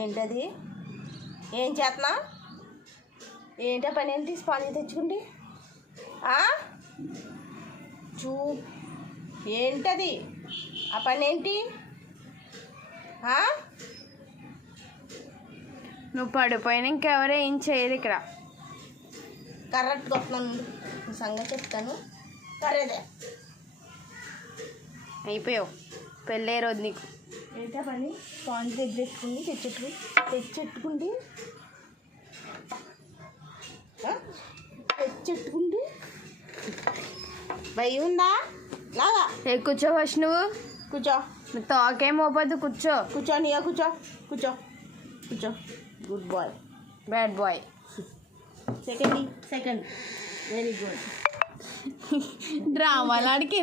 ఏంటది? ఏం చేస్తున్నా? ఏంటో పని ఏంటి? స్పాంజ్ తెచ్చుకుండి. ఏంటది? ఆ పని ఏంటి? నువ్వు పడిపోయినా ఇంకెవరు ఏం చేయరు ఇక్కడ. కరెక్ట్గా వస్తున్నాను, సంగతి చెప్తాను. కర్రేదే అయిపోయావు పెళ్ళే రోజు నీకు. ఏంటా పని? స్పాంజ్ తెచ్చెట్టుకుండి భయం ఉందా? లాగా కూర్చో ఫస్ట్ నువ్వు. కూర్చో. తోకేం పోవద్దు, కూర్చో. కూర్చో నీయా, కూర్చో కూర్చో కూర్చో. Good boy. Bad boy. Second very good. డ్రామాలాడికి